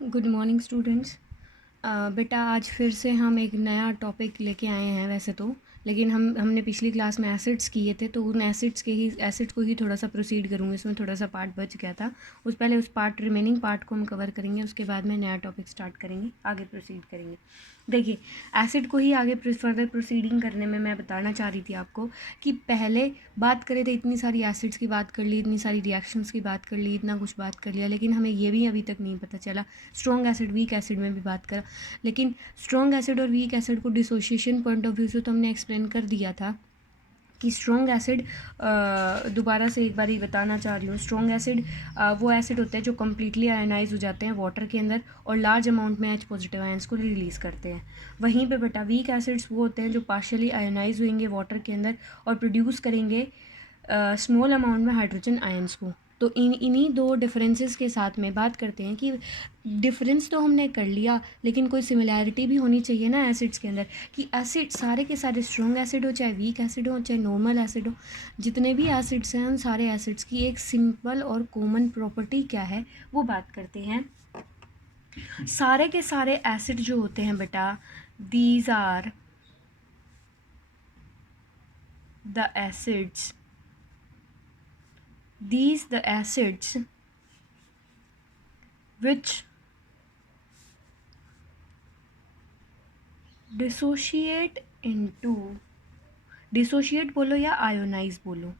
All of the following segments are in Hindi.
Good morning students. बेटा आज फिर से हम एक नया टॉपिक लेके आए हैं वैसे तो, लेकिन हमने पिछली क्लास में एसिड्स किए थे तो उन एसिड्स को ही थोड़ा सा प्रोसीड करूँगी। इसमें थोड़ा सा पार्ट बच गया था, उस रिमेनिंग पार्ट को हम कवर करेंगे। उसके बाद में नया टॉपिक स्टार्ट करेंगे, आगे प्रोसीड करेंगे। देखिए, एसिड को ही आगे फर्दर प्रोसीडिंग करने में मैं बताना चाह रही थी आपको कि पहले बात करें तो इतनी सारी एसिड्स की बात कर ली, इतनी सारी रिएक्शंस की बात कर ली, इतना कुछ बात कर लिया, लेकिन हमें ये भी अभी तक नहीं पता चला। स्ट्रॉन्ग एसिड वीक एसिड में भी बात करा, लेकिन स्ट्रॉन्ग एसिड और वीक एसिड को डिसोसिएशन पॉइंट ऑफ व्यू से तो हमने एक्सप्लेन कर दिया था कि स्ट्रॉन्ग एसिड, दोबारा से एक बार ही बताना चाह रही हूँ। स्ट्रॉन्ग एसिड वो एसिड होते हैं जो कम्प्लीटली आयनाइज हो जाते हैं वाटर के अंदर और लार्ज अमाउंट में H पॉजिटिव आयंस को रिलीज़ करते हैं। वहीं पे बेटा वीक एसिड्स वो होते हैं जो पार्शियली आयनाइज होंगे वाटर के अंदर और प्रोड्यूस करेंगे स्मॉल अमाउंट में हाइड्रोजन आयंस को। तो इन्हीं दो डिफरेंसेस के साथ में बात करते हैं कि डिफरेंस तो हमने कर लिया, लेकिन कोई सिमिलैरिटी भी होनी चाहिए ना एसिड्स के अंदर, कि एसिड सारे के सारे स्ट्रॉन्ग एसिड हो, चाहे वीक एसिड हो, चाहे नॉर्मल एसिड हो, जितने भी एसिड्स हैं उन सारे एसिड्स की एक सिंपल और कॉमन प्रॉपर्टी क्या है वो बात करते हैं। सारे के सारे एसिड जो होते हैं बेटा, these are the acids which dissociate बोलो या आयोनाइज बोलो।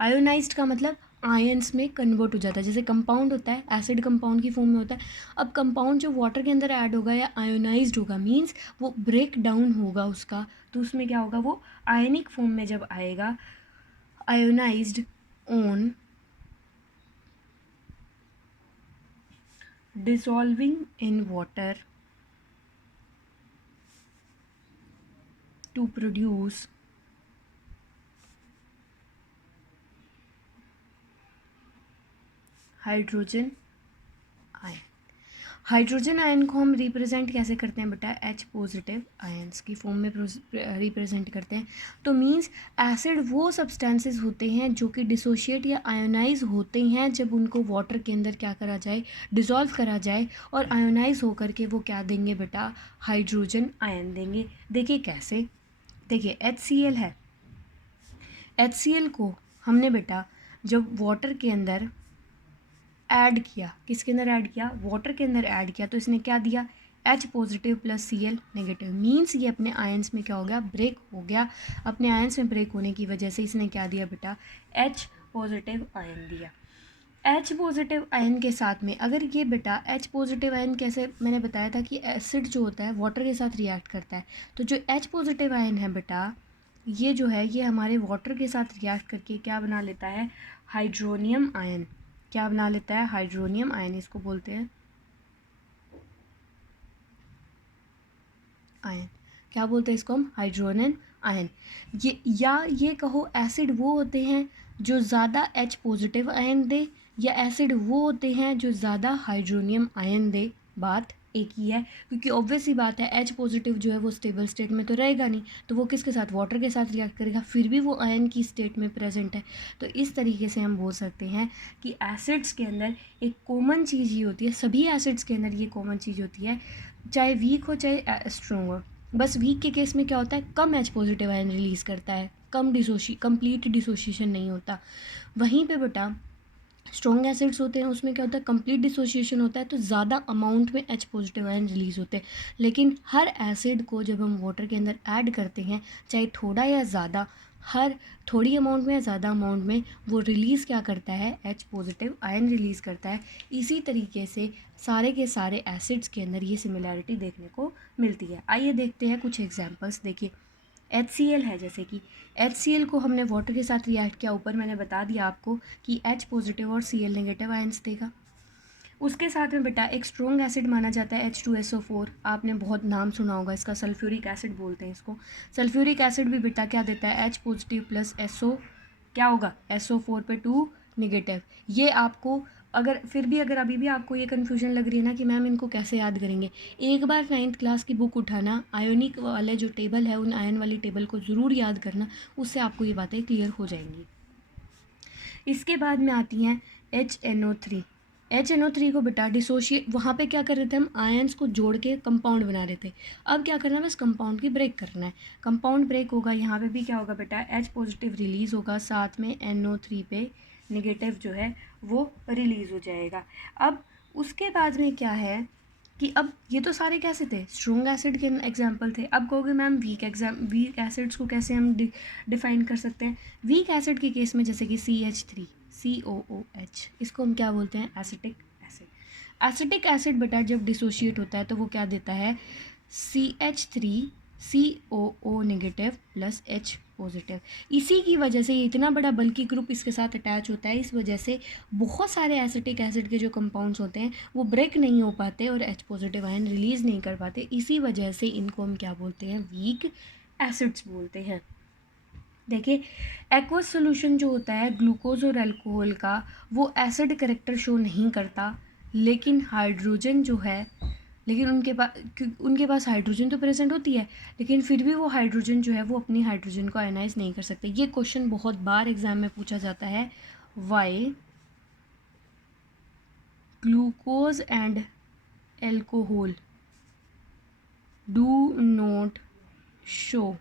आयोनाइज्ड का मतलब आयंस में कन्वर्ट हो जाता है। जैसे कंपाउंड होता है, एसिड कंपाउंड की फॉर्म में होता है। अब कंपाउंड जो वाटर के अंदर ऐड होगा या आयोनाइज्ड होगा, मींस वो ब्रेक डाउन होगा उसका, तो उसमें क्या होगा, वो आयनिक फॉर्म में जब आएगा, ionised on dissolving in water to produce hydrogen ion. Hydrogen ion को हम रिप्रेजेंट कैसे करते हैं बेटा, H पॉजिटिव आयंस की फॉर्म में रिप्रेजेंट करते हैं। तो मींस एसिड वो सब्सटेंसेस होते हैं जो कि डिसोशिएट या आयोनाइज होते हैं जब उनको वाटर के अंदर क्या करा जाए, डिसॉल्व करा जाए, और आयोनाइज होकर के वो क्या देंगे बेटा, हाइड्रोजन आयन देंगे। देखिए कैसे, देखिए HCl है, HCl को हमने बेटा जब वाटर के अंदर ऐड किया, किसके अंदर ऐड किया, वाटर के अंदर ऐड किया, तो इसने क्या दिया, H positive plus Cl negative. Means ये अपने आयंस में क्या हो गया, ब्रेक हो गया। अपने आयंस में ब्रेक होने की वजह से इसने क्या दिया बेटा, H पॉजिटिव आयन दिया। H पॉजिटिव आयन के साथ में अगर ये बेटा H पॉजिटिव आयन कैसे, मैंने बताया था कि एसिड जो होता है वाटर के साथ रिएक्ट करता है, तो जो H पॉजिटिव आयन है बेटा, ये जो है ये हमारे वाटर के साथ रिएक्ट करके क्या बना लेता है, हाइड्रोनियम आयन। क्या बना लेता है, हाइड्रोनियम आयन, इसको बोलते हैं आयन। क्या बोलते हैं इसको हम, हाइड्रोनियम आयन। ये कहो एसिड वो होते हैं जो ज़्यादा H पॉजिटिव आयन दे, या एसिड वो होते हैं जो ज़्यादा हाइड्रोनियम आयन दे, बात एक ही है। क्योंकि ऑब्वियस सी बात है, H पॉजिटिव जो है वो स्टेबल स्टेट में तो रहेगा नहीं, तो वो किसके साथ, वाटर के साथ रिएक्ट करेगा, फिर भी वो आयन की स्टेट में प्रेजेंट है। तो इस तरीके से हम बोल सकते हैं कि एसिड्स के अंदर एक कॉमन चीज़ ये होती है, सभी एसिड्स के अंदर ये कॉमन चीज़ होती है, चाहे वीक हो चाहे स्ट्रॉन्ग हो। बस वीक के केस में क्या होता है, कम H पॉजिटिव आयन रिलीज़ करता है, कंप्लीट डिसोसिएशन नहीं होता। वहीं पे बेटा स्ट्रॉन्ग एसिड्स होते हैं, उसमें क्या होता है, कंप्लीट डिसोसिएशन होता है, तो ज़्यादा अमाउंट में H पॉजिटिव आयन रिलीज़ होते हैं। लेकिन हर एसिड को जब हम वाटर के अंदर ऐड करते हैं, चाहे थोड़ा या ज़्यादा, हर थोड़ी अमाउंट में या ज़्यादा अमाउंट में वो रिलीज़ क्या करता है, H पॉजिटिव आयन रिलीज़ करता है। इसी तरीके से सारे के सारे एसिड्स के अंदर ये सिमिलैरिटी देखने को मिलती है। आइए देखते हैं कुछ एग्जांपल्स। देखिए HCl है, जैसे कि HCl को हमने वाटर के साथ रिएक्ट किया, ऊपर मैंने बता दिया आपको कि H पॉजिटिव और Cl नेगेटिव आयंस देगा। उसके साथ में बेटा एक स्ट्रॉन्ग एसिड माना जाता है H2SO4, आपने बहुत नाम सुना होगा इसका, सल्फ्यूरिक एसिड बोलते हैं इसको। सल्फ्यूरिक एसिड भी बेटा क्या देता है, H पॉजिटिव प्लस SO क्या होगा, SO4 पे 2 नेगेटिव। ये आपको अगर अभी भी आपको ये कन्फ्यूजन लग रही है ना कि मैम इनको कैसे याद करेंगे, एक बार 9th क्लास की बुक उठाना, आयोनिक वाले जो टेबल है उन आयन वाली टेबल को ज़रूर याद करना, उससे आपको ये बातें क्लियर हो जाएंगी। इसके बाद में आती हैं HNO3। HNO3 को बेटा डिसोशिएट, वहाँ पे क्या कर रहे थे हम, आयंस को जोड़ के कंपाउंड बना रहे थे। अब क्या करना है, बस कंपाउंड की ब्रेक करना है। कंपाउंड ब्रेक होगा, यहाँ पे भी क्या होगा बेटा, H पॉजिटिव रिलीज़ होगा, साथ में NO3 पे नेगेटिव जो है वो रिलीज़ हो जाएगा। अब उसके बाद में क्या है कि अब ये तो सारे कैसे थे, स्ट्रॉन्ग एसिड के एग्जाम्पल थे। अब कहोगे मैम वीक एसिड्स को कैसे हम डिफाइन कर सकते हैं। वीक एसिड के केस में जैसे कि CH3 COOH, इसको हम क्या बोलते हैं, एसिटिक एसिड। एसिटिक एसिड बेटा जब डिसोशिएट होता है तो वो क्या देता है, CH3COO negative plus H positive. इसी की वजह से ये इतना बड़ा बल्कि ग्रुप इसके साथ अटैच होता है, इस वजह से बहुत सारे एसिटिक एसिड के जो कंपाउंड्स होते हैं वो ब्रेक नहीं हो पाते और H पॉजिटिव आयन रिलीज़ नहीं कर पाते। इसी वजह से इनको हम क्या बोलते हैं, वीक एसिड्स बोलते हैं। देखिए एक्वस सोल्यूशन जो होता है ग्लूकोज और अल्कोहल का, वो एसिड करेक्टर शो नहीं करता, लेकिन हाइड्रोजन जो है, लेकिन उनके पास हाइड्रोजन तो प्रेजेंट होती है, लेकिन फिर भी वो हाइड्रोजन जो है वो अपनी हाइड्रोजन को आयनाइज नहीं कर सकते। ये क्वेश्चन बहुत बार एग्जाम में पूछा जाता है, why glucose and alcohol do not show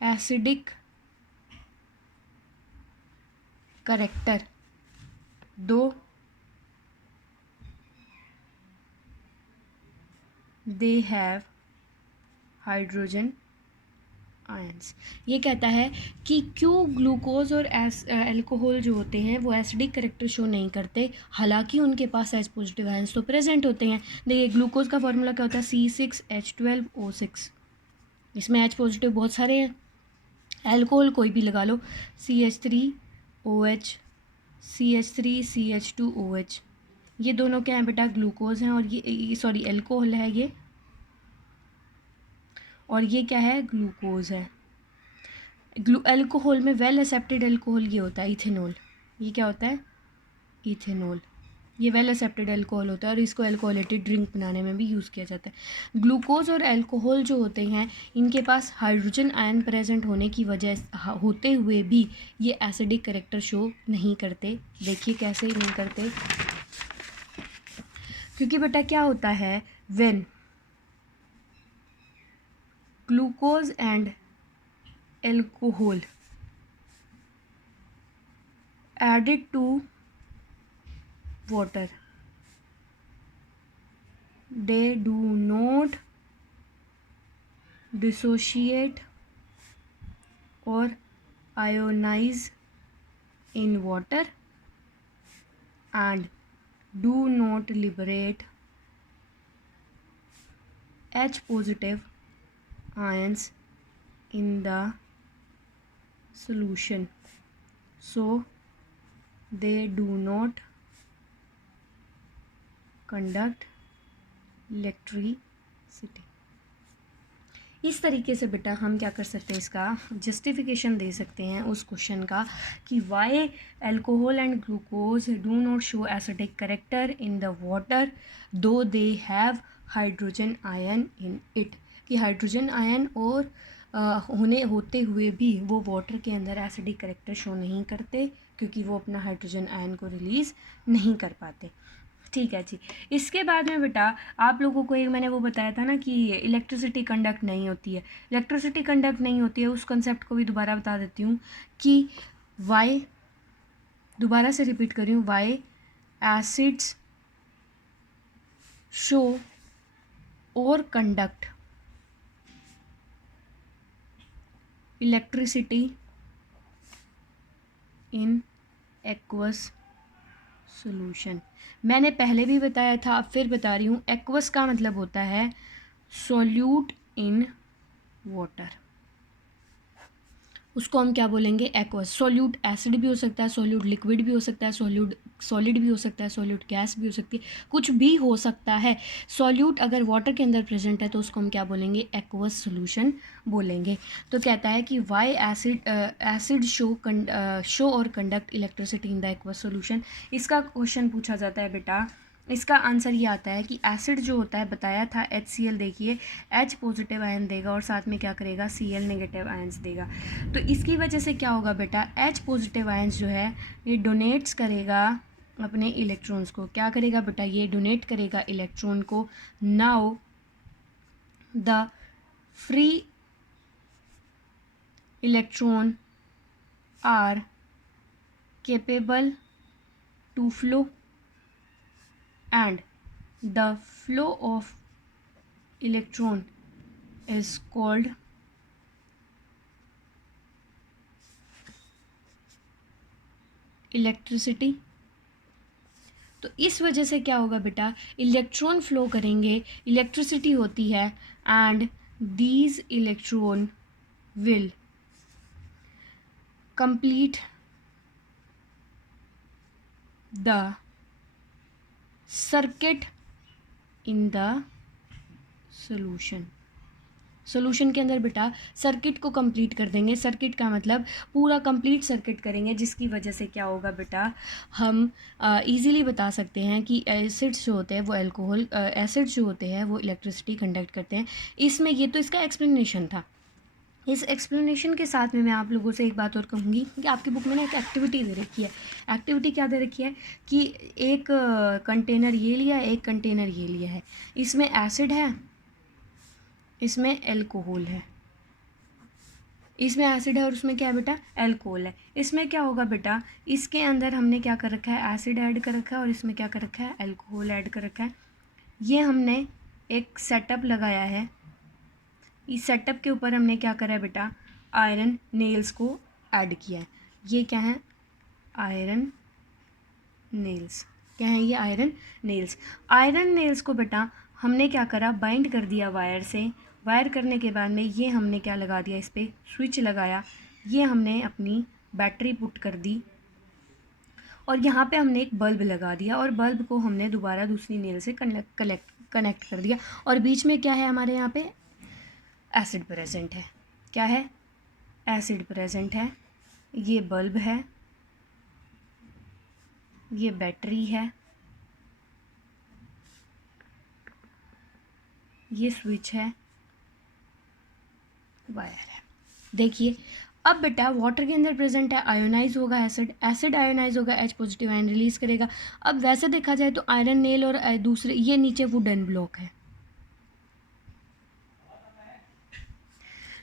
acidic character though they have hydrogen ions. ये कहता है कि क्यों ग्लूकोज और अल्कोहल जो होते हैं वो एसिडिक करेक्टर शो नहीं करते, हालांकि उनके पास H पॉजिटिव आयंस तो प्रेजेंट होते हैं। देखिए ग्लूकोज का फॉर्मूला क्या होता है, C6H12O6, इसमें H पॉजिटिव बहुत सारे हैं। अल्कोहल कोई भी लगा लो, CH3OH, CH3CH2OH, ये दोनों क्या हैं बेटा, ग्लूकोज हैं, और ये सॉरी अल्कोहल है ये, और ये क्या है, ग्लूकोज है। अल्कोहल में वेल एक्सेप्टेड अल्कोहल ये होता है इथेनॉल, ये क्या होता है, इथेनॉल, ये वेल एक्सेप्टेड अल्कोहल होता है और इसको अल्कोहलेटेड ड्रिंक बनाने में भी यूज़ किया जाता है। ग्लूकोज और अल्कोहल जो होते हैं इनके पास हाइड्रोजन आयन प्रेजेंट होने की वजह होते हुए भी ये एसिडिक करेक्टर शो नहीं करते। देखिए कैसे नहीं करते, क्योंकि बेटा क्या होता है, when glucose and alcohol added to water, they do not dissociate or ionize in water and do not liberate H positive ions in the solution, so they do not conduct electricity। इस तरीके से बेटा हम क्या कर सकते हैं, इसका जस्टिफिकेशन दे सकते हैं उस क्वेश्चन का कि why alcohol and glucose do not show acidic character in the water though they have hydrogen ion in it, कि हाइड्रोजन आयन और होते हुए भी वो वाटर के अंदर एसिडिक करेक्टर शो नहीं करते, क्योंकि वो अपना हाइड्रोजन आयन को रिलीज़ नहीं कर पाते। ठीक है जी। इसके बाद में बेटा आप लोगों को एक मैंने वो बताया था ना कि इलेक्ट्रिसिटी कंडक्ट नहीं होती है, इलेक्ट्रिसिटी कंडक्ट नहीं होती है, उस कंसेप्ट को भी दोबारा बता देती हूँ कि वाई, दोबारा से रिपीट कर रही हूँ, वाई एसिड्स शो और conduct electricity in aqueous solution. मैंने पहले भी बताया था, अब फिर बता रही हूँ, एक्वस का मतलब होता है सॉल्यूट इन वाटर, उसको हम क्या बोलेंगे, एक्वस। सॉल्यूट एसिड भी हो सकता है, सॉल्यूट लिक्विड भी हो सकता है, सॉल्यूट सॉलिड भी हो सकता है, सॉल्यूट गैस भी हो सकती है, कुछ भी हो सकता है। सॉल्यूट अगर वाटर के अंदर प्रेजेंट है तो उसको हम क्या बोलेंगे, एक्वस सॉल्यूशन बोलेंगे। तो कहता है कि वाई एसिड शो और conduct electricity in the aqueous solution. इसका क्वेश्चन पूछा जाता है बेटा इसका आंसर ये आता है कि एसिड जो होता है, बताया था HCl, देखिए H पॉजिटिव आयन देगा और साथ में क्या करेगा, Cl नेगेटिव आयन्स देगा। तो इसकी वजह से क्या होगा बेटा, H पॉजिटिव आयन्स जो है ये डोनेट्स करेगा अपने इलेक्ट्रॉन्स को। क्या करेगा बेटा, ये डोनेट करेगा इलेक्ट्रॉन को। Now the free electron are capable to flow and the flow of electron is called electricity। तो इस वजह से क्या होगा बेटा, इलेक्ट्रॉन फ्लो करेंगे, इलेक्ट्रिसिटी होती है, and these electron will complete the circuit in the solution। Solution के अंदर बेटा सर्किट को कंप्लीट कर देंगे। सर्किट का मतलब पूरा कंप्लीट सर्किट करेंगे, जिसकी वजह से क्या होगा बेटा, हम इजीली बता सकते हैं कि एसिड्स जो होते हैं वो अल्कोहल, एसिड्स जो होते हैं वो इलेक्ट्रिसिटी कंडक्ट करते हैं। इसमें ये तो इसका एक्सप्लेनेशन था। इस एक्सप्लेनेशन के साथ में मैं आप लोगों से एक बात और कहूँगी कि आपकी बुक में ना एक एक्टिविटी दे रखी है। एक्टिविटी क्या दे रखी है कि एक कंटेनर ये लिया है, एक कंटेनर ये लिया है, इसमें एसिड है, इसमें एल्कोहल है, इसमें एसिड है और उसमें क्या है बेटा, एल्कोहल है। इसमें क्या होगा बेटा, इसके अंदर हमने क्या कर रखा है, एसिड ऐड कर रखा है, और इसमें क्या कर रखा है, एल्कोहल ऐड कर रखा है। ये हमने एक सेटअप लगाया है, इस सेटअप के ऊपर हमने क्या करा है बेटा, आयरन नेल्स को ऐड किया है। ये क्या है, आयरन नेल्स। क्या है ये, आयरन नेल्स। आयरन नेल्स को बेटा हमने क्या करा, बाइंड कर दिया वायर से। वायर करने के बाद में ये हमने क्या लगा दिया, इस पर स्विच लगाया। ये हमने अपनी बैटरी पुट कर दी और यहाँ पे हमने एक बल्ब लगा दिया, और बल्ब को हमने दोबारा दूसरी नेल से कनेक्ट कर दिया। और बीच में क्या है हमारे यहाँ पे, एसिड प्रेजेंट है। क्या है, एसिड प्रेजेंट है। ये बल्ब है, ये बैटरी है, ये स्विच है, वायर है। देखिए अब बेटा वाटर के अंदर प्रेजेंट है, आयोनाइज होगा एसिड, एसिड आयोनाइज होगा, H पॉजिटिव आयन रिलीज करेगा। अब वैसे देखा जाए तो आयरन नेल और दूसरे ये नीचे वुडन ब्लॉक है।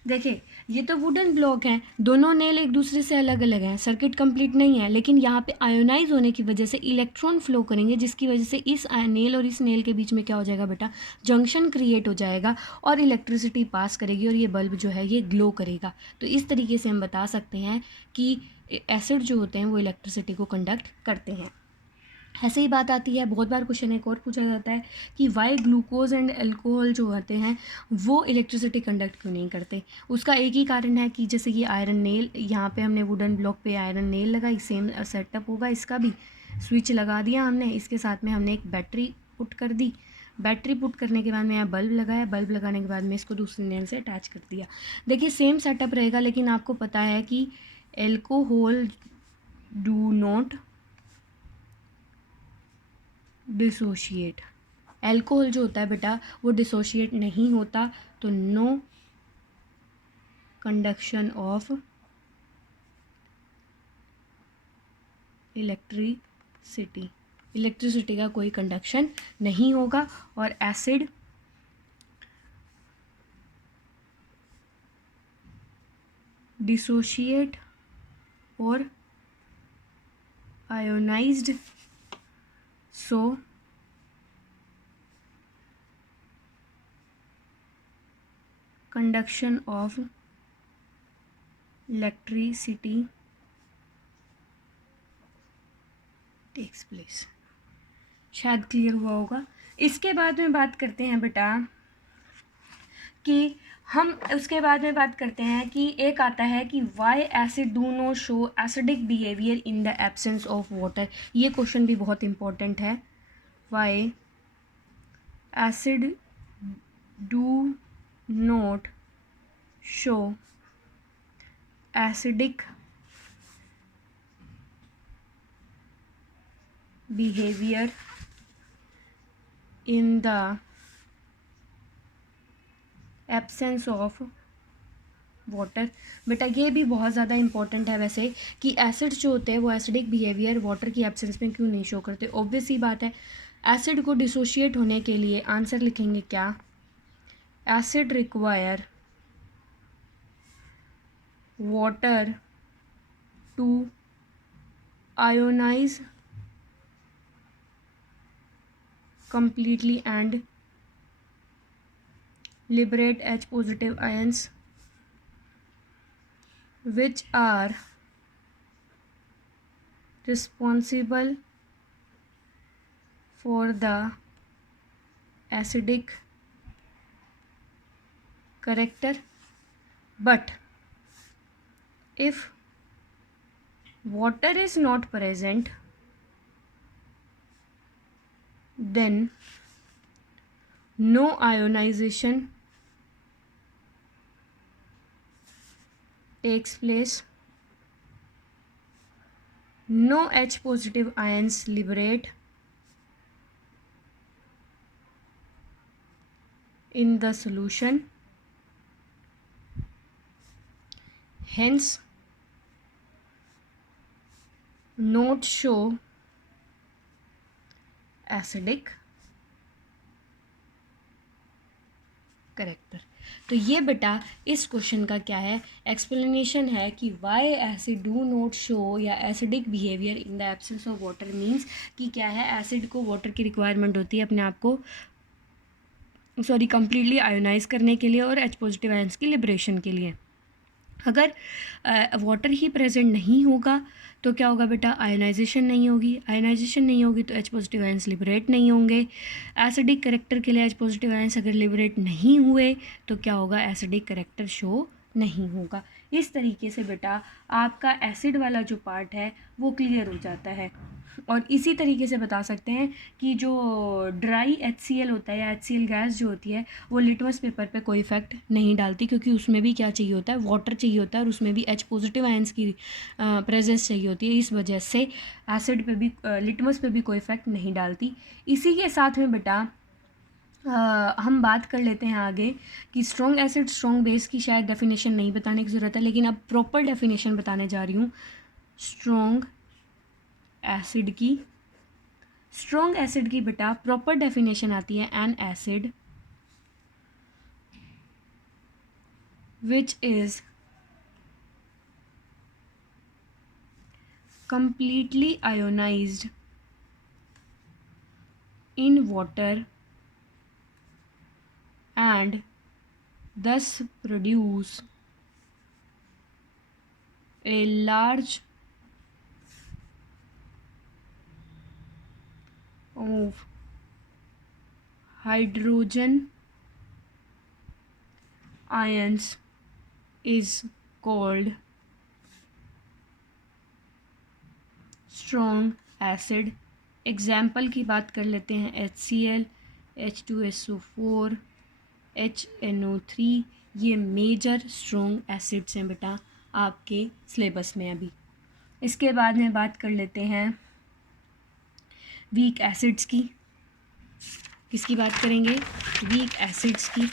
देखिए ये तो वुडन ब्लॉक हैं, दोनों नेल एक दूसरे से अलग अलग हैं, सर्किट कंप्लीट नहीं है, लेकिन यहाँ पे आयोनाइज होने की वजह से इलेक्ट्रॉन फ्लो करेंगे, जिसकी वजह से इस नेल और इस नेल के बीच में क्या हो जाएगा बेटा, जंक्शन क्रिएट हो जाएगा और इलेक्ट्रिसिटी पास करेगी और ये बल्ब जो है ये ग्लो करेगा। तो इस तरीके से हम बता सकते हैं कि एसिड जो होते हैं वो इलेक्ट्रिसिटी को कंडक्ट करते हैं। ऐसे ही बात आती है, बहुत बार क्वेश्चन एक और पूछा जाता है कि वाई ग्लूकोज एंड अल्कोहल जो होते हैं वो इलेक्ट्रिसिटी कंडक्ट क्यों नहीं करते। उसका एक ही कारण है कि जैसे ये आयरन नेल, यहाँ पे हमने वुडन ब्लॉक पे आयरन नेल लगाई, सेम सेटअप होगा इसका भी, स्विच लगा दिया हमने, इसके साथ में हमने एक बैटरी पुट कर दी। बैटरी पुट करने के बाद में यहाँ बल्ब लगाया, बल्ब लगाने के बाद में इसको दूसरी नेल से अटैच कर दिया। देखिए सेम सेटअप रहेगा, लेकिन आपको पता है कि alcohol do not dissociate. Alcohol जो होता है बेटा वो डिसोशिएट नहीं होता, तो no conduction of electricity, electricity का कोई कंडक्शन नहीं होगा। और एसिड डिसोशिएट और ionised, so conduction of electricity takes place। शायद क्लियर हुआ होगा। इसके बाद में बात करते हैं बेटा कि हम उसके बाद में बात करते हैं कि एक आता है कि why acid do not show acidic behaviour in the absence of water. ये क्वेश्चन भी बहुत इंपॉर्टेंट है। Why acid do not show acidic behaviour in the absence of water. बेटा ये भी बहुत ज़्यादा इंपॉर्टेंट है वैसे कि एसिड्स जो होते हैं वो एसिडिक बिहेवियर वाटर की एब्सेंस में क्यों नहीं शो करते। ऑब्वियस ही बात है, एसिड को डिसोशिएट होने के लिए आंसर लिखेंगे क्या, acid require water to ionise completely and liberate H positive ions which are responsible for the acidic character. But if water is not present, then no ionization takes place, no H positive ions liberate in the solution, hence not show acidic character. तो ये बेटा इस क्वेश्चन का क्या है, एक्सप्लेनेशन है कि why acid do not show या acidic behaviour in the absence of water. Means कि क्या है, एसिड को वाटर की रिक्वायरमेंट होती है अपने आप को कंप्लीटली आयोनाइज करने के लिए और एच पॉजिटिव आयंस की लिबरेशन के लिए। अगर वाटर ही प्रेजेंट नहीं होगा तो क्या होगा बेटा, आयनाइजेशन नहीं होगी, आयनाइजेशन नहीं होगी तो एच पॉजिटिव आयंस लिबरेट नहीं होंगे। एसिडिक करेक्टर के लिए एच पॉजिटिव आयंस अगर लिबरेट नहीं हुए तो क्या होगा, एसिडिक करेक्टर शो नहीं होगा। इस तरीके से बेटा आपका एसिड वाला जो पार्ट है वो क्लियर हो जाता है। और इसी तरीके से बता सकते हैं कि जो ड्राई HCl होता है या HCl गैस जो होती है वो लिटमस पेपर पे कोई इफेक्ट नहीं डालती, क्योंकि उसमें भी क्या चाहिए होता है, वाटर चाहिए होता है और उसमें भी H पॉजिटिव आयंस की प्रेजेंस चाहिए होती है। इस वजह से एसिड पे भी लिटमस पे भी कोई इफेक्ट नहीं डालती। इसी के साथ में बेटा हम बात कर लेते हैं आगे कि स्ट्रॉन्ग एसिड स्ट्रॉन्ग बेस की शायद डेफिनेशन नहीं बताने की ज़रूरत है, लेकिन अब प्रॉपर डेफिनेशन बताने जा रही हूँ स्ट्रॉन्ग एसिड की बेटा प्रॉपर डेफिनेशन आती है, N acid which is completely ionized in water and thus produce a large of hydrogen ions is called strong acid. Example की बात कर लेते हैं, HCl, H2SO4, HNO3, ये मेजर स्ट्रॉन्ग एसिड्स हैं बेटा आपके सिलेबस में अभी। इसके बाद में बात कर लेते हैं वीक एसिड्स की। किसकी बात करेंगे, वीक एसिड्स की।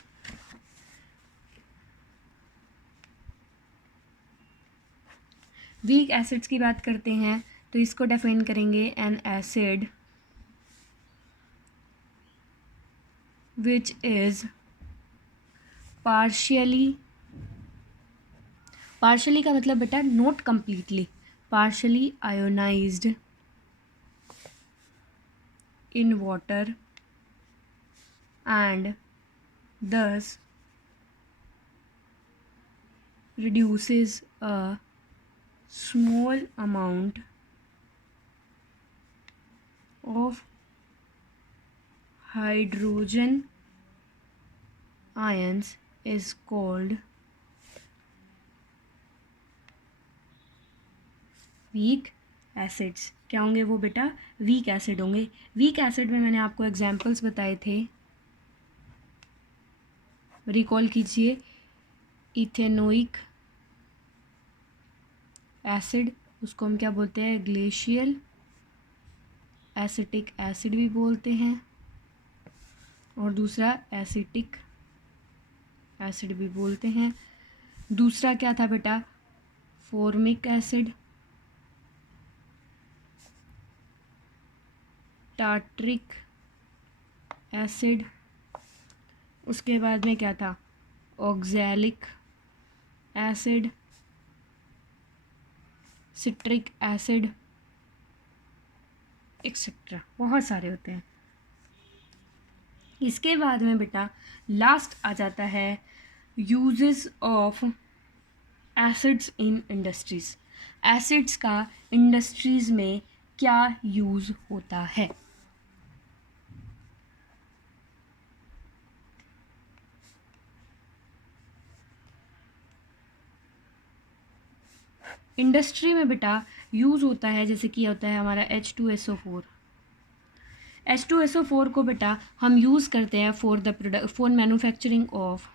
वीक एसिड्स की बात करते हैं तो इसको डिफाइन करेंगे, N acid which is partially का मतलब बेटा not completely, partially ionised in water and thus reduces a small amount of hydrogen ions is called weak acids। क्या होंगे वो बेटा, वीक एसिड होंगे। वीक एसिड में मैंने आपको एग्जांपल्स बताए थे, रिकॉल कीजिए, इथेनोइक एसिड, उसको हम क्या बोलते हैं, ग्लेशियल एसिटिक एसिड भी बोलते हैं। और दूसरा एसिटिक एसिड भी बोलते हैं। दूसरा क्या था बेटा, फॉर्मिक एसिड, टार्ट्रिक एसिड। उसके बाद में क्या था, oxalic acid, citric acid, etcetera, बहुत सारे होते हैं। इसके बाद में बेटा लास्ट आ जाता है uses of acids in industries. Acids का इंडस्ट्रीज में क्या यूज़ होता है। इंडस्ट्री में बेटा यूज़ होता है, जैसे कि होता है हमारा H2SO4। H2SO4 को बेटा हम यूज़ करते हैं फॉर मैन्युफैक्चरिंग ऑफ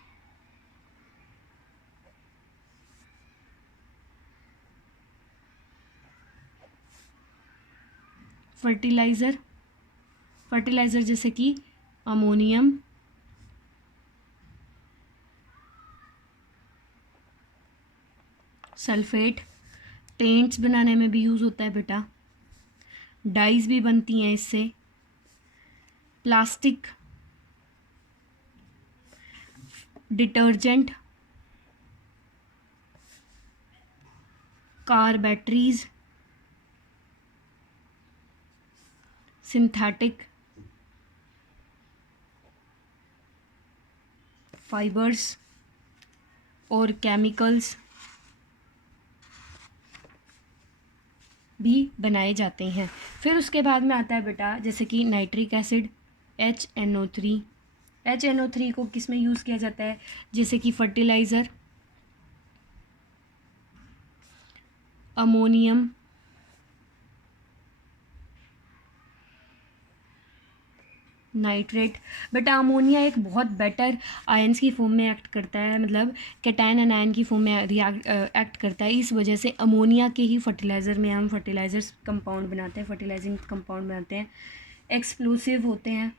फर्टिलाइज़र, जैसे कि अमोनियम, सल्फेट। पेंट्स बनाने में भी यूज़ होता है बेटा, डाइज भी बनती हैं इससे। Plastic, detergent, car batteries, synthetic fibres और केमिकल्स भी बनाए जाते हैं। फिर उसके बाद में आता है बेटा जैसे कि नाइट्रिक एसिड, HNO3। HNO3 को किस में यूज़ किया जाता है, जैसे कि फर्टिलाइज़र, अमोनियम, नाइट्रेट। बेटा अमोनिया एक बहुत बेटर आयंस की फॉर्म में एक्ट करता है, मतलब कैटायन एनायन की फॉर्म में एक्ट करता है। इस वजह से अमोनिया के ही फर्टिलाइज़र में हम फर्टिलाइज़र्स कंपाउंड बनाते हैं, फर्टिलाइजिंग कंपाउंड बनाते हैं। एक्सप्लोसिव होते हैं,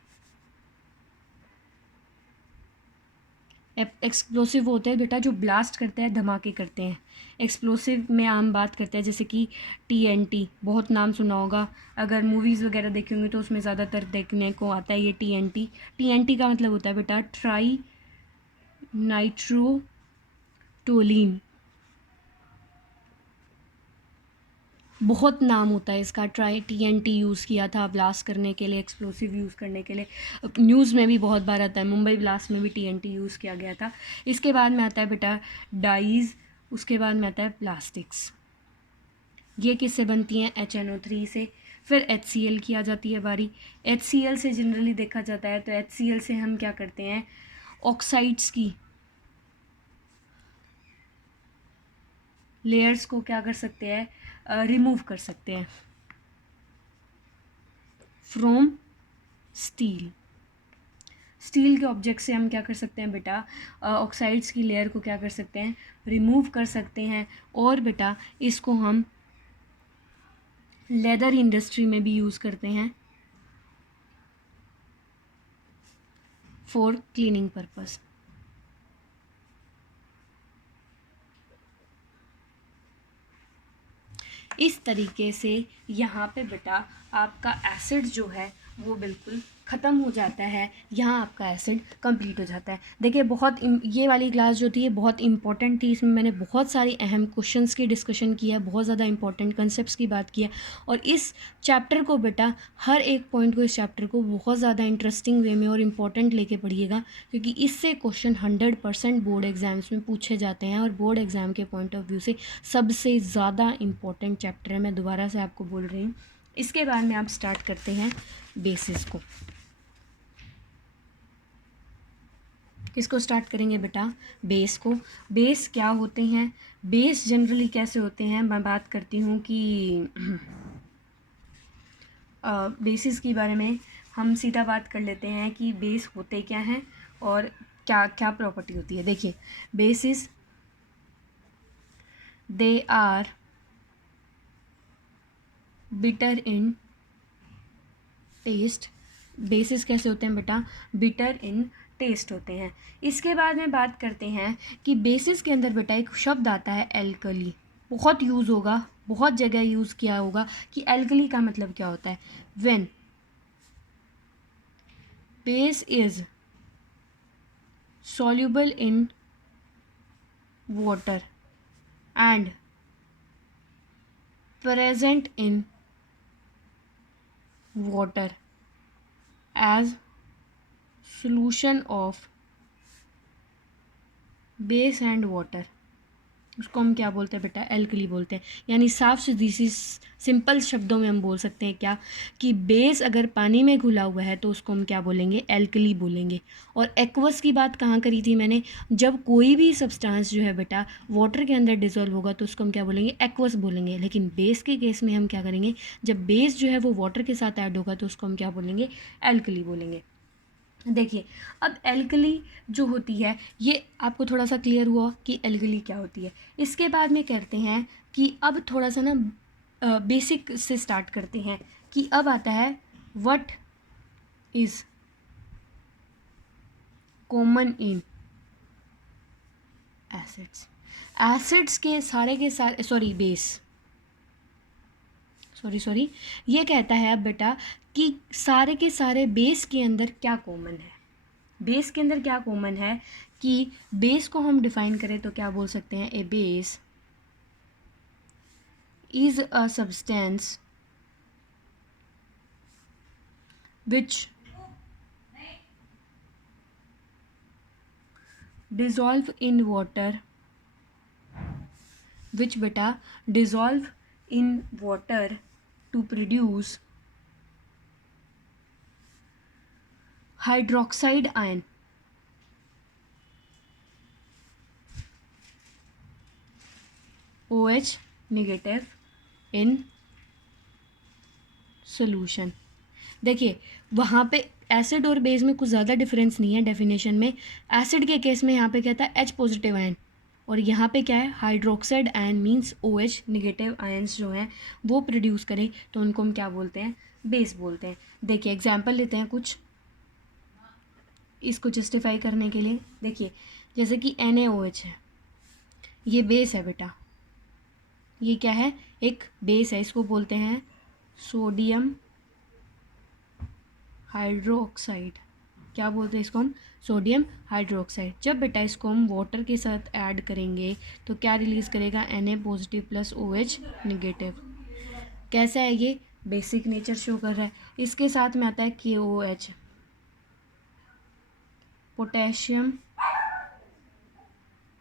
एक्सप्लोसिव होते हैं बेटा जो ब्लास्ट करते हैं, धमाके करते हैं। एक्सप्लोसिव में हम बात करते हैं जैसे कि TNT, बहुत नाम सुना होगा, अगर मूवीज़ वगैरह देखे होंगे तो उसमें ज़्यादातर देखने को आता है ये TNT। TNT का मतलब होता है बेटा ट्राई नाइट्रोटोलीन, बहुत नाम होता है इसका। TNT यूज़ किया था ब्लास्ट करने के लिए, एक्सप्लोसिव यूज़ करने के लिए। न्यूज़ में भी बहुत बार आता है, मुंबई ब्लास्ट में भी TNT यूज़ किया गया था। इसके बाद में आता है बेटा डाइज, उसके बाद में आता है प्लास्टिक्स। ये किससे बनती हैं, HNO3 से। फिर HCl की आ जाती है बारी। HCl से जनरली देखा जाता है तो HCl से हम क्या करते हैं, ऑक्साइड्स की लेयर्स को क्या कर सकते हैं, रिमूव कर सकते हैं फ्रॉम स्टील। स्टील के ऑब्जेक्ट से हम क्या कर सकते हैं बेटा, ऑक्साइड्स की लेयर को क्या कर सकते हैं, रिमूव कर सकते हैं। और बेटा इसको हम लेदर इंडस्ट्री में भी यूज़ करते हैं फॉर क्लीनिंग पर्पस। इस तरीके से यहाँ पे बेटा आपका एसिड जो है वो बिल्कुल ख़त्म हो जाता है, यहाँ आपका एसिड कंप्लीट हो जाता है। देखिए ये वाली क्लास जो थी ये बहुत इंपॉर्टेंट थी, इसमें मैंने बहुत सारी अहम क्वेश्चंस की डिस्कशन किया, बहुत ज़्यादा इंपॉर्टेंट कंसेप्ट्स की बात किया। और इस चैप्टर को बेटा हर एक पॉइंट को, इस चैप्टर को बहुत ज़्यादा इंटरेस्टिंग वे में और इम्पॉर्टेंट लेके पढ़िएगा, क्योंकि इससे क्वेश्चन 100% बोर्ड एग्ज़ाम्स में पूछे जाते हैं और बोर्ड एग्ज़ाम के पॉइंट ऑफ व्यू से सबसे ज़्यादा इम्पॉर्टेंट चैप्टर है। मैं दोबारा से आपको बोल रही हूँ। इसके बाद में आप स्टार्ट करते हैं बेसिस को। किसको स्टार्ट करेंगे बेटा, बेस को। बेस क्या होते हैं, बेस जनरली कैसे होते हैं, मैं बात करती हूँ कि बेसिस के बारे में हम सीधा बात कर लेते हैं कि बेस होते क्या हैं और क्या क्या प्रॉपर्टी होती है। देखिए bases, they are bitter in taste, bases कैसे होते हैं बेटा, बिटर इन टेस्ट होते हैं। इसके बाद में बात करते हैं कि बेसिस के अंदर बेटा एक शब्द आता है एल्कली, बहुत यूज़ होगा, बहुत जगह यूज़ किया होगा कि एल्कली का मतलब क्या होता है। When base is soluble in water and present in water as solution of base and water, उसको हम क्या बोलते हैं बेटा, एल्कली बोलते हैं। यानी साफ सीधी सी सिंपल शब्दों में हम बोल सकते हैं क्या, कि बेस अगर पानी में घुला हुआ है तो उसको हम क्या बोलेंगे, एल्कली बोलेंगे। और एक्वस की बात कहाँ करी थी मैंने, जब कोई भी सब्सटेंस जो है बेटा वाटर के अंदर डिजोल्व होगा तो उसको हम क्या बोलेंगे, एक्वस बोलेंगे। लेकिन बेस के केस में हम क्या करेंगे, जब बेस जो है वो वाटर के साथ ऐड होगा तो उसको हम क्या बोलेंगे, एल्कली बोलेंगे। देखिए अब एल्कली जो होती है, ये आपको थोड़ा सा क्लियर हुआ कि एल्कली क्या होती है। इसके बाद में कहते हैं कि अब थोड़ा सा ना बेसिक से स्टार्ट करते हैं कि अब आता है what is common in acids. Acids के सारे बेस सॉरी ये कहता है अब बेटा कि सारे के सारे बेस के अंदर क्या कॉमन है। बेस के अंदर क्या कॉमन है, कि बेस को हम डिफाइन करें तो क्या बोल सकते हैं, a base is a substance which dissolve in water, which बेटा dissolve in water to produce hydroxide ion. OH negative in solution. देखिए वहाँ पे एसिड और बेस में कुछ ज़्यादा डिफरेंस नहीं है डेफिनेशन में। एसिड के केस में यहाँ पे कहता है H पॉजिटिव आयन, और यहाँ पे क्या है, hydroxide ion means OH negative ions जो हैं वो प्रोड्यूस करें तो उनको हम क्या बोलते हैं, बेस बोलते हैं। देखिए एग्जाम्पल लेते हैं कुछ इसको जस्टिफाई करने के लिए। देखिए जैसे कि NaOH है, ये बेस है बेटा, ये क्या है, एक बेस है, इसको बोलते हैं सोडियम हाइड्रोक्साइड। क्या बोलते हैं इसको हम, सोडियम हाइड्रोक्साइड। जब बेटा इसको हम वाटर के साथ ऐड करेंगे तो क्या रिलीज़ करेगा, Na positive plus OH negative. कैसा है ये, बेसिक नेचर शो कर रहा है। इसके साथ में आता है KOH, पोटेशियम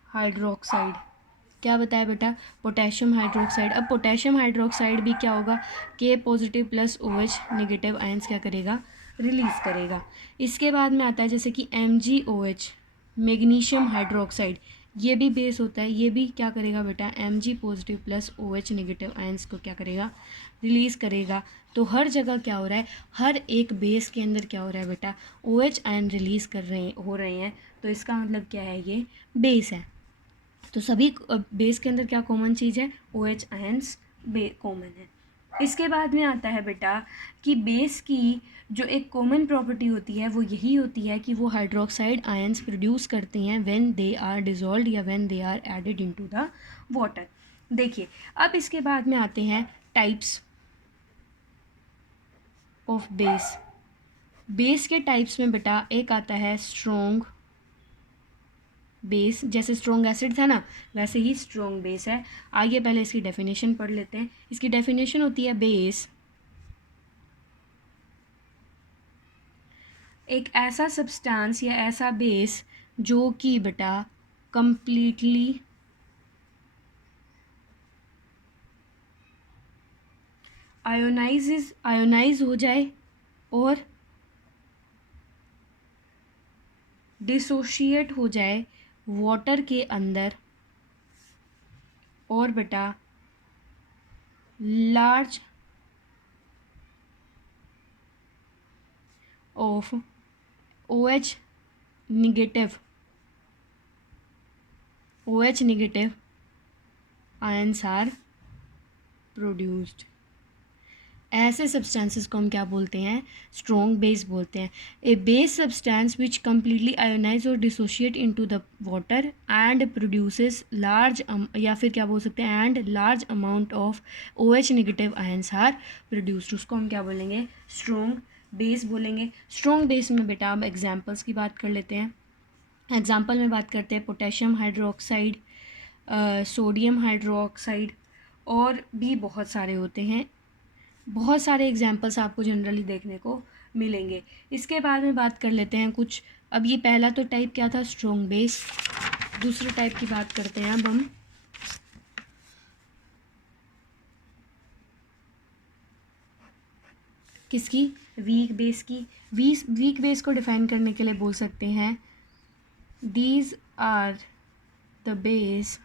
हाइड्रोक्साइड। क्या बताया बेटा, पोटेशियम हाइड्रोक्साइड। अब पोटेशियम हाइड्रोक्साइड भी क्या होगा, K positive plus OH negative ions क्या करेगा, रिलीज़ करेगा। इसके बाद में आता है जैसे कि MgOH, मैग्नीशियम हाइड्रोक्साइड, ये भी बेस होता है, ये भी क्या करेगा बेटा, Mg positive plus OH negative ions को क्या करेगा, रिलीज़ करेगा। तो हर जगह क्या हो रहा है, हर एक बेस के अंदर क्या हो रहा है बेटा, OH आयन रिलीज़ हो रहे हैं। तो इसका मतलब क्या है, ये बेस है। तो सभी बेस के अंदर क्या कॉमन चीज़ है, OH आयंस कॉमन है। इसके बाद में आता है बेटा कि बेस की जो एक कॉमन प्रॉपर्टी होती है वो यही होती है कि वो हाइड्रोक्साइड आयंस प्रोड्यूस करते हैं व्हेन दे आर डिजॉल्व्ड या when they are added into the water. देखिए अब इसके बाद में आते हैं टाइप्स ऑफ बेस। बेस के टाइप्स में बेटा एक आता है स्ट्रॉन्ग बेस, जैसे स्ट्रॉन्ग एसिड था ना वैसे ही स्ट्रॉन्ग बेस है। आइए पहले इसकी डेफिनेशन पढ़ लेते हैं। इसकी डेफिनेशन होती है बेस एक ऐसा सब्सटेंस या ऐसा बेस जो कि बेटा कंप्लीटली आयोनाइज हो जाए और डिसोशिएट हो जाए वाटर के अंदर, और बेटा large of OH negative ions are produced. ऐसे सब्सटेंसेस को हम क्या बोलते हैं, स्ट्रॉन्ग बेस बोलते हैं। A base substance which completely ionise और dissociate into the water and produces large, या फिर क्या बोल सकते हैं, and large amount of OH negative ions are produced, उसको हम क्या बोलेंगे, स्ट्रॉन्ग बेस बोलेंगे। स्ट्रॉन्ग बेस में बेटा हम एग्जाम्पल्स की बात कर लेते हैं। एग्जाम्पल में बात करते हैं पोटेशियम हाइड्रोक्साइड, सोडियम हाइड्रोक्साइड, और भी बहुत सारे होते हैं। बहुत सारे एग्जाम्पल्स आपको जनरली देखने को मिलेंगे। इसके बाद में बात कर लेते हैं कुछ। अब ये पहला तो टाइप क्या था, स्ट्रॉन्ग बेस। दूसरे टाइप की बात करते हैं अब हम, किसकी, वीक बेस की। वीक बेस को डिफाइन करने के लिए बोल सकते हैं these are the base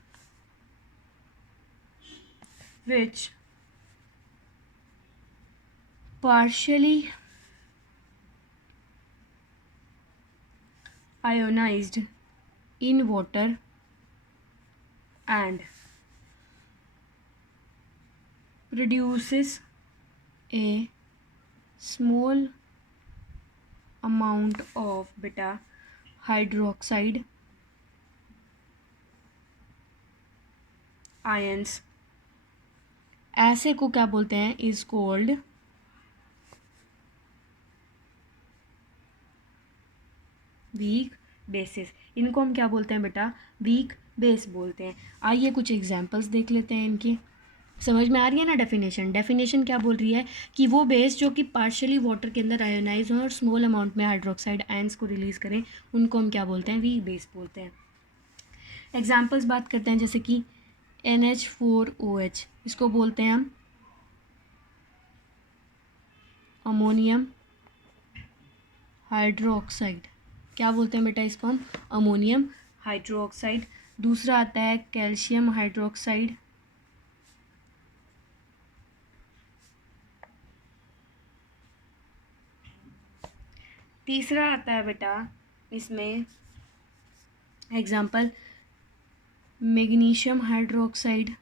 which partially ionized in water and produces a small amount of beta hydroxide ions, ऐसे को क्या बोलते हैं, is called वीक बेसिस। इनको हम क्या बोलते हैं बेटा, वीक बेस बोलते हैं। आइए कुछ एग्जांपल्स देख लेते हैं इनकी। समझ में आ रही है ना डेफिनेशन। डेफिनेशन क्या बोल रही है कि वो बेस जो कि पार्शियली वाटर के अंदर आयोनाइज हों और स्मॉल अमाउंट में हाइड्रोक्साइड आयंस को रिलीज़ करें, उनको हम क्या बोलते हैं, वीक बेस बोलते हैं। एग्जांपल्स बात करते हैं, जैसे कि NH4OH, इसको बोलते हैं हम अमोनियम हाइड्रोक्साइड। क्या बोलते हैं बेटा इसको हम, अमोनियम हाइड्रोक्साइड। दूसरा आता है कैल्शियम हाइड्रोक्साइड। तीसरा आता है बेटा इसमें एग्जाम्पल मैग्नीशियम हाइड्रोक्साइड।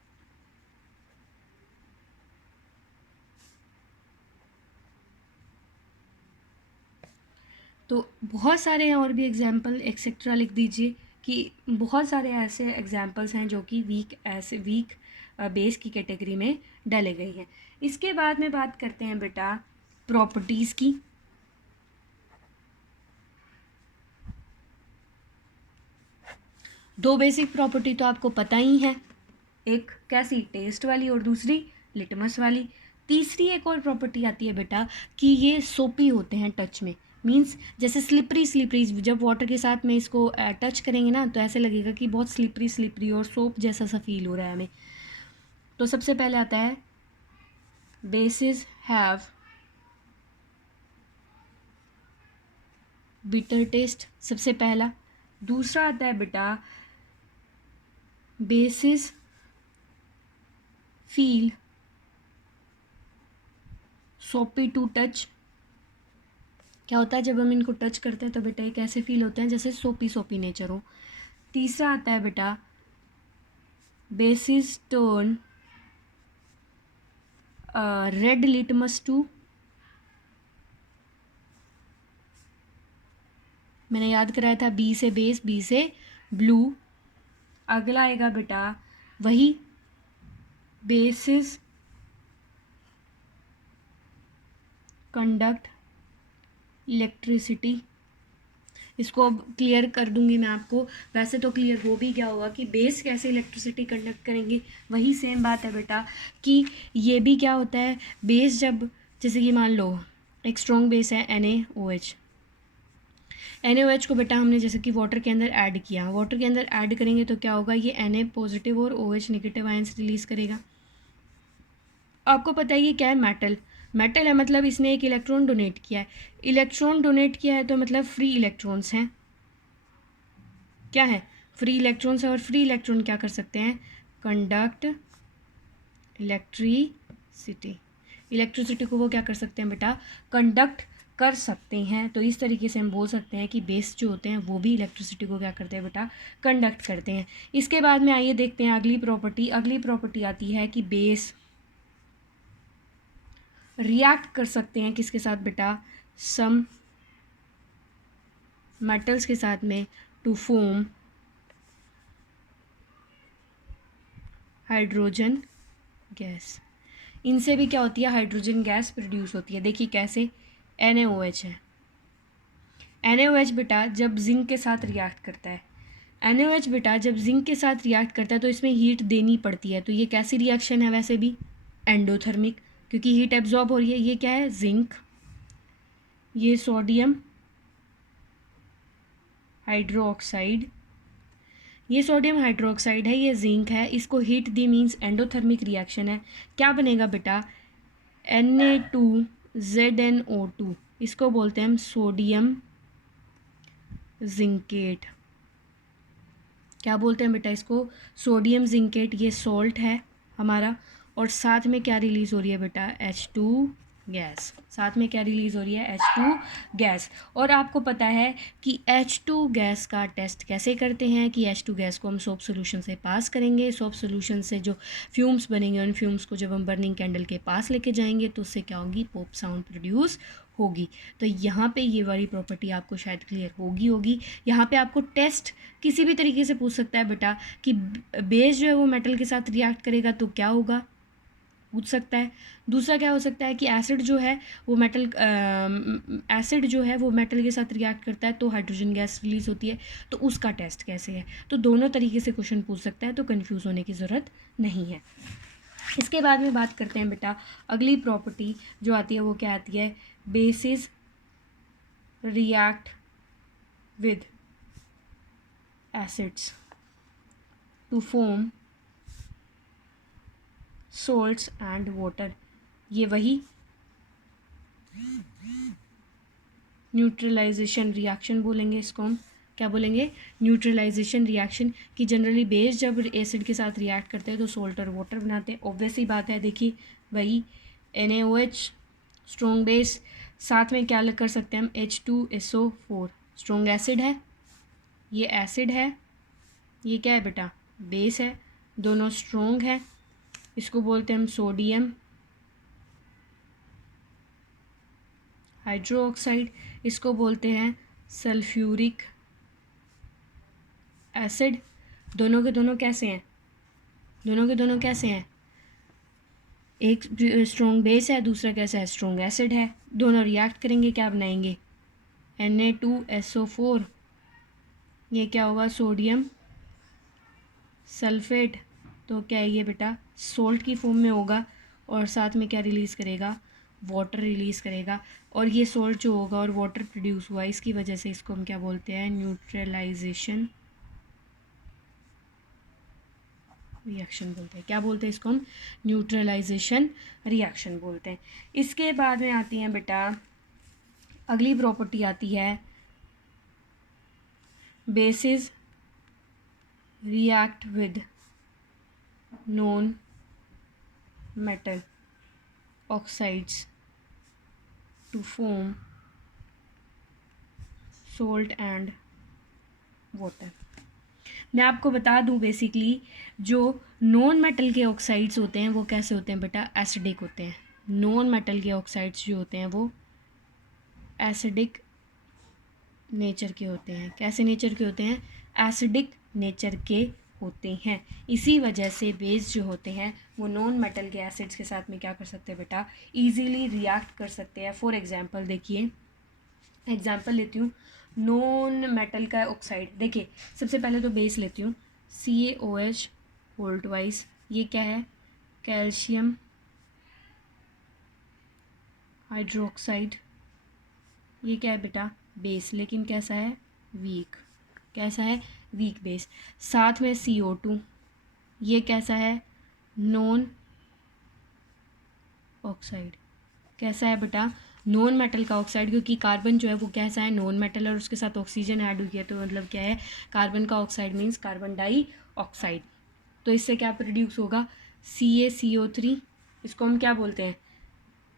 तो बहुत सारे और भी एग्जाम्पल एक्सेट्रा लिख दीजिए कि बहुत सारे ऐसे एग्जाम्पल्स हैं जो कि वीक बेस की कैटेगरी में डाले गए हैं। इसके बाद में बात करते हैं बेटा प्रॉपर्टीज़ की। दो बेसिक प्रॉपर्टी तो आपको पता ही है, एक कैसी, टेस्ट वाली, और दूसरी लिटमस वाली। तीसरी एक और प्रॉपर्टी आती है बेटा कि ये सोपी होते हैं टच में। मीन्स जैसे स्लिपरी, जब वाटर के साथ में इसको टच करेंगे ना तो ऐसे लगेगा कि बहुत स्लिपरी और सोप जैसा सा फील हो रहा है हमें। तो सबसे पहले आता है बेसिस हैव बिटर टेस्ट, सबसे पहला। दूसरा आता है बेटा बेसिस फील सोपी टू टच। क्या होता है जब हम इनको टच करते हैं तो बेटा ये कैसे फील होते हैं, जैसे सोपी नेचर हो। तीसरा आता है बेटा bases turn red litmus to, मैंने याद कराया था बी से बेस, बी से ब्लू। अगला आएगा बेटा वही बेसिस कंडक्ट इलेक्ट्रिसिटी। इसको अब क्लियर कर दूंगी मैं आपको। वैसे तो क्लियर हो भी गया होगा कि बेस कैसे इलेक्ट्रिसिटी कंडक्ट करेंगे। वही सेम बात है बेटा कि ये भी क्या होता है, बेस जब, जैसे कि मान लो एक स्ट्रॉन्ग बेस है NaOH। NaOH को बेटा हमने जैसे कि वाटर के अंदर ऐड किया, वाटर के अंदर ऐड करेंगे तो क्या होगा, ये Na पॉजिटिव और OH नेगेटिव आयंस रिलीज़ करेगा। आपको पता है ये क्या है, मेटल है, मतलब इसने एक इलेक्ट्रॉन डोनेट किया है। इलेक्ट्रॉन डोनेट किया है तो मतलब फ्री इलेक्ट्रॉन्स हैं। क्या है, फ्री इलेक्ट्रॉन्स है। और फ्री इलेक्ट्रॉन क्या कर सकते हैं, कंडक्ट इलेक्ट्रिसिटी को वो क्या कर सकते हैं बेटा, कंडक्ट कर सकते हैं। तो इस तरीके से हम बोल सकते हैं कि बेस जो होते हैं वो भी इलेक्ट्रिसिटी को क्या करते हैं बेटा, कंडक्ट करते हैं। इसके बाद में आइए देखते हैं अगली प्रॉपर्टी। अगली प्रॉपर्टी आती है कि बेस रिएक्ट कर सकते हैं किसके साथ बेटा, सम मेटल्स के साथ में, टू फॉर्म हाइड्रोजन गैस। इनसे भी क्या होती है, हाइड्रोजन गैस प्रोड्यूस होती है। देखिए कैसे, NaOH है। NaOH बेटा जब जिंक के साथ रिएक्ट करता है, NaOH बेटा जब जिंक के साथ रिएक्ट करता है तो इसमें हीट देनी पड़ती है। तो ये कैसी रिएक्शन है, वैसे भी एंडोथर्मिक, क्योंकि हीट एब्जॉर्ब हो रही है। ये क्या है, जिंक, ये सोडियम हाइड्रोक्साइड, ये सोडियम हाइड्रोक्साइड है, ये जिंक है, इसको हीट दी मीन्स एंडोथर्मिक रिएक्शन है। क्या बनेगा बेटा, Na2ZnO2, इसको बोलते हैं हम सोडियम जिंकेट। क्या बोलते हैं बेटा इसको, सोडियम जिंकेट। ये सॉल्ट है हमारा, और साथ में क्या रिलीज़ हो रही है बेटा, H2 गैस। साथ में क्या रिलीज़ हो रही है, H2 गैस। और आपको पता है कि H2 गैस का टेस्ट कैसे करते हैं, कि H2 गैस को हम सोप सोल्यूशन से पास करेंगे। सोप सोल्यूशन से जो फ्यूम्स बनेंगे, उन फ्यूम्स को जब हम बर्निंग कैंडल के पास लेके जाएंगे तो उससे क्या होगी, पॉप साउंड प्रोड्यूस होगी। तो यहाँ पे ये वाली प्रॉपर्टी आपको शायद क्लियर होगी। यहाँ पे आपको टेस्ट किसी भी तरीके से पूछ सकता है बेटा कि बेस जो है वो मेटल के साथ रिएक्ट करेगा तो क्या होगा, पूछ सकता है। दूसरा क्या हो सकता है कि एसिड जो है वो मेटल के साथ रिएक्ट करता है तो हाइड्रोजन गैस रिलीज होती है, तो उसका टेस्ट कैसे है। तो दोनों तरीके से क्वेश्चन पूछ सकता है, तो कंफ्यूज होने की ज़रूरत नहीं है। इसके बाद में बात करते हैं बेटा, अगली प्रॉपर्टी जो आती है वो क्या आती है, bases react with acids to form salts and water. ये वही न्यूट्रलाइजेशन रिएक्शन बोलेंगे इसको हम, क्या बोलेंगे, न्यूट्रलाइजेशन रिएक्शन। कि जनरली बेस जब एसिड के साथ रिएक्ट करते हैं तो सोल्ट और वाटर बनाते हैं, ऑब्वियस ही बात है। देखिए वही NaOH स्ट्रॉन्ग बेस, साथ में क्या कर सकते हैं हम, H2SO4 स्ट्रॉन्ग एसिड है, ये एसिड है, ये क्या है बेटा, बेस है, दोनों स्ट्रॉन्ग है। इसको बोलते हैं हम सोडियम हाइड्रोक्साइड, इसको बोलते हैं सल्फ्यूरिक एसिड। दोनों के दोनों कैसे हैं, एक स्ट्रॉन्ग बेस है, दूसरा कैसा है, स्ट्रॉन्ग एसिड है। दोनों रिएक्ट करेंगे, क्या बनाएंगे, Na2SO4, ये क्या होगा, सोडियम सल्फेट। तो क्या है ये बेटा, सोल्ट की फॉर्म में होगा, और साथ में क्या रिलीज़ करेगा, वाटर रिलीज़ करेगा। और ये सोल्ट जो होगा और वाटर प्रोड्यूस हुआ, इसकी वजह से इसको हम क्या बोलते हैं, न्यूट्रलाइजेशन रिएक्शन बोलते हैं। क्या बोलते हैं इसको हम, न्यूट्रलाइजेशन रिएक्शन बोलते हैं। इसके बाद में आती हैं बेटा, अगली प्रॉपर्टी आती है bases react with non metal oxides to form salt and water. मैं आपको बता दूं बेसिकली जो नॉन मेटल के ऑक्साइड्स होते हैं वो कैसे होते हैं बेटा, एसिडिक होते हैं। नॉन मेटल के ऑक्साइड्स जो होते हैं वो एसिडिक नेचर के होते हैं। कैसे नेचर के होते हैं, एसिडिक नेचर के होते हैं। इसी वजह से बेस जो होते हैं वो नॉन मेटल के एसिड्स के साथ में क्या कर सकते हैं बेटा, इजीली रिएक्ट कर सकते हैं। फॉर एग्जांपल देखिए, एग्जांपल लेती हूँ, नॉन मेटल का ऑक्साइड। देखिए सबसे पहले तो बेस लेती हूँ, CaOH होल्ड वाइज, ये क्या है, कैल्शियम हाइड्रोक्साइड। ये क्या है बेटा, बेस, लेकिन कैसा है, वीक। कैसा है, वीक बेस। साथ में CO2, ये कैसा है, नॉन ऑक्साइड। कैसा है बेटा, नॉन मेटल का ऑक्साइड, क्योंकि कार्बन जो है वो कैसा है, नॉन मेटल, और उसके साथ ऑक्सीजन ऐड हुई है, तो मतलब क्या है, कार्बन का ऑक्साइड मीन्स कार्बन डाइऑक्साइड। तो इससे क्या प्रोड्यूस होगा, CaCO3, इसको हम क्या बोलते हैं,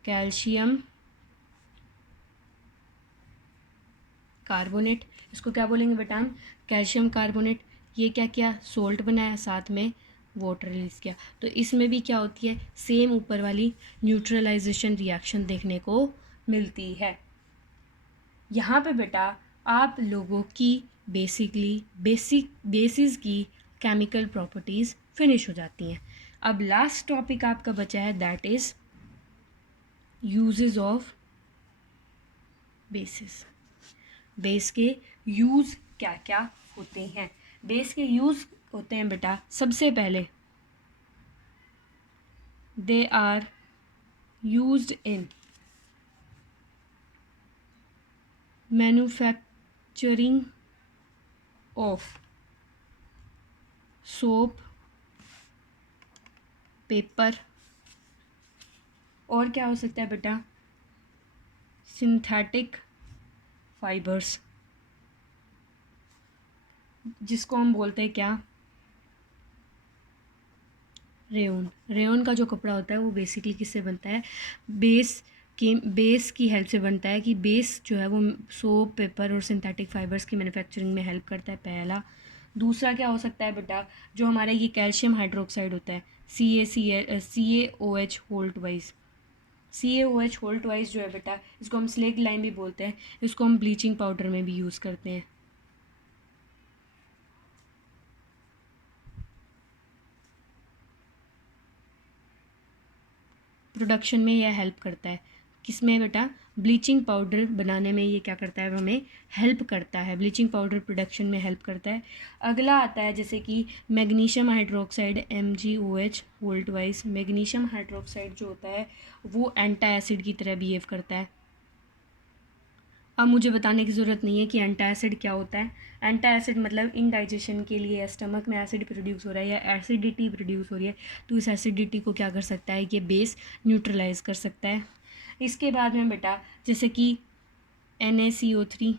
कैल्शियम कार्बोनेट। इसको क्या बोलेंगे बेटा हम, कैल्शियम कार्बोनेट। ये क्या किया, सोल्ट बनाया, साथ में वाटर रिलीज़ किया। तो इसमें भी क्या होती है, सेम ऊपर वाली न्यूट्रलाइजेशन रिएक्शन देखने को मिलती है। यहाँ पे बेटा आप लोगों की बेसिस की केमिकल प्रॉपर्टीज़ फिनिश हो जाती हैं। अब लास्ट टॉपिक आपका बचा है, that is uses of basis. Base के यूज़ क्या क्या होते हैं? बेस के यूज़ होते हैं बेटा, सबसे पहले they are used in manufacturing of soap, paper, और क्या हो सकता है बेटा, सिंथेटिक फाइबर्स, जिसको हम बोलते हैं क्या, रेयन। रेयन का जो कपड़ा होता है वो बेसिकली किससे बनता है, बेस की हेल्प से बनता है, कि बेस जो है वो सोप, पेपर और सिंथेटिक फाइबर्स की मैन्युफैक्चरिंग में हेल्प करता है, पहला। दूसरा क्या हो सकता है बेटा, जो हमारा ये कैल्शियम हाइड्रोक्साइड होता है, CaOH Holt wise, CaOH Holt wise जो है बेटा, इसको हम स्लेक लाइम भी बोलते हैं, इसको हम ब्लीचिंग पाउडर में भी यूज़ करते हैं। प्रोडक्शन में यह हेल्प करता है, किसमें बेटा, ब्लीचिंग पाउडर बनाने में ये क्या करता है, हमें हेल्प करता है, ब्लीचिंग पाउडर प्रोडक्शन में हेल्प करता है। अगला आता है जैसे कि magnesium hydroxide, MgOH volt wise. Magnesium hydroxide जो होता है वो एंटा एसिड की तरह बिहेव करता है। अब मुझे बताने की ज़रूरत नहीं है कि एंटा एसिड क्या होता है। एंटा एसिड मतलब इनडाइजेशन के लिए स्टमक में एसिड प्रोड्यूस हो रहा है या एसिडिटी प्रोड्यूस हो रही है, तो इस एसिडिटी को क्या कर सकता है, ये बेस न्यूट्रलाइज कर सकता है। इसके बाद में बेटा जैसे कि NaCO3,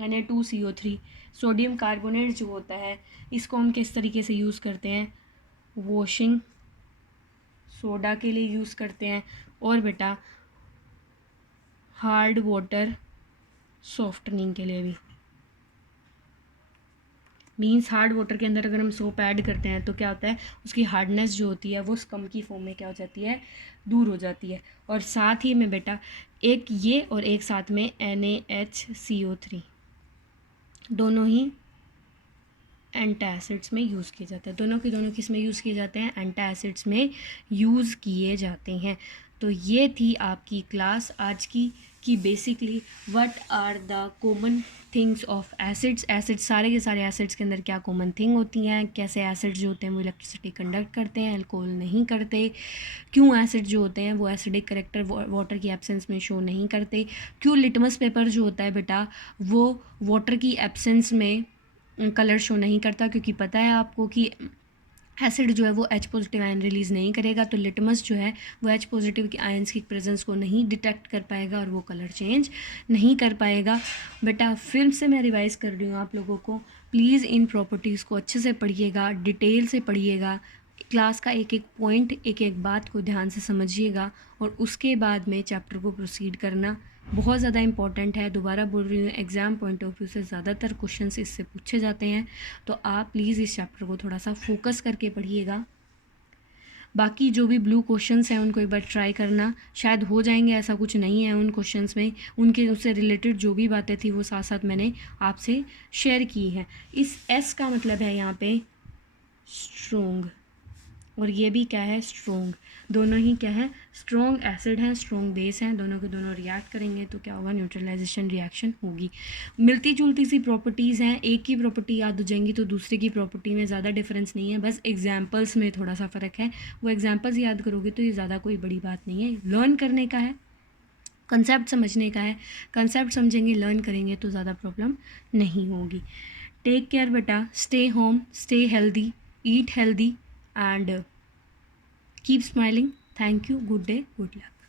Na2CO3, सोडियम कार्बोनेट जो होता है, इसको हम किस तरीके से यूज़ करते हैं, वॉशिंग सोडा के लिए यूज़ करते हैं, और बेटा हार्ड वाटर सॉफ्टनिंग के लिए भी। मीन्स हार्ड वाटर के अंदर अगर हम सोप ऐड करते हैं तो क्या होता है, उसकी हार्डनेस जो होती है वो स्कम की फॉर्म में क्या हो जाती है, दूर हो जाती है। और साथ ही में बेटा एक ये और एक साथ में NaHCO3 दोनों ही एंटा एसिड्स में यूज़ किए जाते हैं। दोनों किस में यूज़ किए जाते हैं, एंटा एसिड्स में यूज़ किए जाते हैं। तो ये थी आपकी क्लास आज की, कि basically what are the common things of acids. Acids सारे के सारे एसिड्स के अंदर क्या कॉमन थिंग होती हैं, कैसे एसिड्स जो होते हैं वो इलेक्ट्रिसिटी कंडक्ट करते हैं, अल्कोहल नहीं करते, क्यों एसिड जो होते हैं वो एसिडिक करेक्टर वाटर की एब्सेंस में शो नहीं करते, क्यों लिटमस पेपर जो होता है बेटा वो वाटर की एब्सेंस में कलर शो नहीं करता, क्योंकि पता है आपको कि एसिड जो है वो H पॉजिटिव आयन रिलीज़ नहीं करेगा, तो लिटमस जो है वो H पॉजिटिव के आयन्स की प्रेजेंस को नहीं डिटेक्ट कर पाएगा और वो कलर चेंज नहीं कर पाएगा। बेटा फिर से मैं रिवाइज़ कर रही हूँ आप लोगों को, प्लीज़ इन प्रॉपर्टीज़ को अच्छे से पढ़िएगा, डिटेल से पढ़िएगा, क्लास का एक एक पॉइंट, एक एक बात को ध्यान से समझिएगा, और उसके बाद में चैप्टर को प्रोसीड करना बहुत ज़्यादा इंपॉर्टेंट है। दोबारा बोल रही हूँ, एग्ज़ाम पॉइंट ऑफ व्यू से ज़्यादातर क्वेश्चंस इससे पूछे जाते हैं, तो आप प्लीज़ इस चैप्टर को थोड़ा सा फोकस करके पढ़िएगा। बाकी जो भी ब्लू क्वेश्चंस हैं उनको एक बार ट्राई करना, शायद हो जाएंगे, ऐसा कुछ नहीं है उन क्वेश्चंस में, उनके उससे रिलेटेड जो भी बातें थी वो साथ साथ मैंने आपसे शेयर की हैं। इस S का मतलब है यहाँ पे स्ट्रोंग, और ये भी क्या है, स्ट्रोंग। दोनों ही क्या है, स्ट्रॉन्ग एसिड हैं, स्ट्रॉन्ग बेस हैं, दोनों के दोनों रिएक्ट करेंगे तो क्या होगा, न्यूट्रलाइजेशन रिएक्शन होगी। मिलती जुलती सी प्रॉपर्टीज़ हैं, एक की प्रॉपर्टी याद हो जाएंगी तो दूसरे की प्रॉपर्टी में ज़्यादा डिफरेंस नहीं है, बस एग्जाम्पल्स में थोड़ा सा फ़र्क है। वो एग्जाम्पल्स याद करोगे तो ये ज़्यादा कोई बड़ी बात नहीं है, लर्न करने का है, कंसेप्ट समझने का है। कंसेप्ट समझेंगे, लर्न करेंगे तो ज़्यादा प्रॉब्लम नहीं होगी। टेक केयर बेटा, stay home, stay healthy, eat healthy and keep smiling. Thank you. Good day. Good luck.